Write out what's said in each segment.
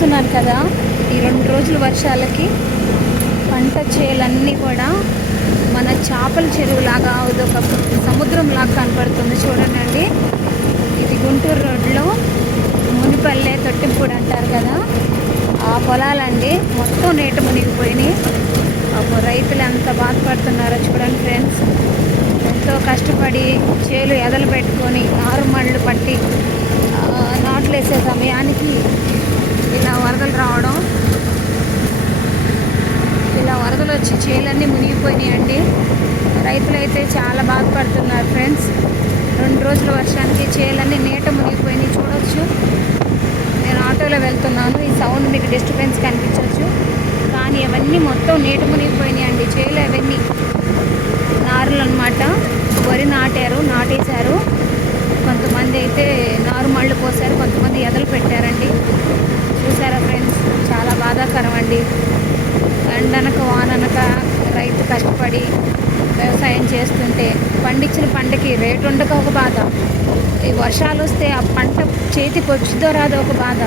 చూస్తున్నాను కదా, ఈ 2 రోజుల వర్షాలకి పంట చేలన్నీ కూడా మన చేపల చెరువులాగా ఒక సముద్రం లాగా కనపడుతుంది. చూడండి, ఇది గుంటూరు రోడ్లో మునిపల్లె తొట్టింపూడి అంటారు కదా, ఆ పొలాలండి. మొత్తం నీట మునిగిపోయినాయి. రైతులు ఎంత బాధపడుతున్నారో చూడండి ఫ్రెండ్స్. ఎంతో కష్టపడి చేలు ఎదలు పెట్టుకొని నారుమళ్ళు పట్టి నాట్లు వేసే సమయానికి ఇలా వరదలు రావడం, ఇలా వరదలు వచ్చి చేలన్నీ మునిగిపోయినాయండి. రైతులైతే చాలా బాధపడుతున్నారు ఫ్రెండ్స్. 2 రోజుల వర్షానికి చేలన్నీ నీట మునిగిపోయినాయి. చూడొచ్చు, నేను ఆటోలో వెళ్తున్నాను, ఈ సౌండ్ మీకు డిస్టర్బెన్స్ కనిపించవచ్చు, కానీ అవన్నీ మొత్తం నీట మునిగిపోయినాయండి. చేలు అవన్నీ నారులు అనమాట. వరి నాటేశారు. కొంతమంది అయితే నారు మళ్ళు పోసారు, కొంతమంది ఎదలు పెట్టారండి. చూసారా ఫ్రెండ్స్, చాలా బాధాకరం అండి. ఎండనక వాననక రైతు కష్టపడి వ్యవసాయం చేస్తుంటే పండించిన పంటకి రేటు ఉండక ఒక బాధ, ఈ వర్షాలు వస్తే ఆ పంట చేతికి వచ్చిదో రాదో ఒక బాధ.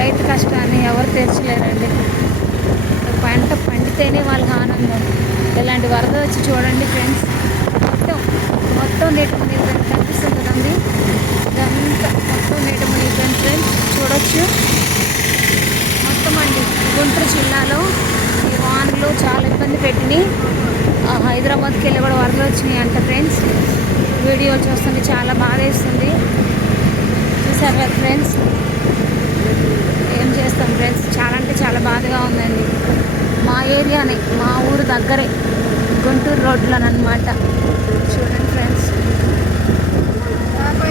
రైతు కష్టాన్ని ఎవరు తీర్చలేరండి. పంట పండితేనే వాళ్ళకి ఆనందం. ఇలాంటి వరద వచ్చి చూడండి ఫ్రెండ్స్, మొత్తం నీట మునిగిపోయింది. కనిపిస్తుంది కదండి, ఇదంతా మొత్తం నీట మునిగిపోయింది ఫ్రెండ్స్. చూడొచ్చు, మొత్తం అండి గుంటూరు జిల్లాలో ఈ వానలు చాలా ఇబ్బంది పెట్టినాయి. హైదరాబాద్కి వెళ్ళి కూడా వరదలు వచ్చినాయి అంట ఫ్రెండ్స్. వీడియోలు చూస్తుంటే చాలా బాధ వేస్తుంది. చూసారు కదా ఫ్రెండ్స్, ఏం చేస్తాం ఫ్రెండ్స్, చాలా అంటే చాలా బాధగా ఉందండి. మా ఏరియానే, మా ఊరు దగ్గరే గుంటూరు రోడ్లోనమాట. చూడండి.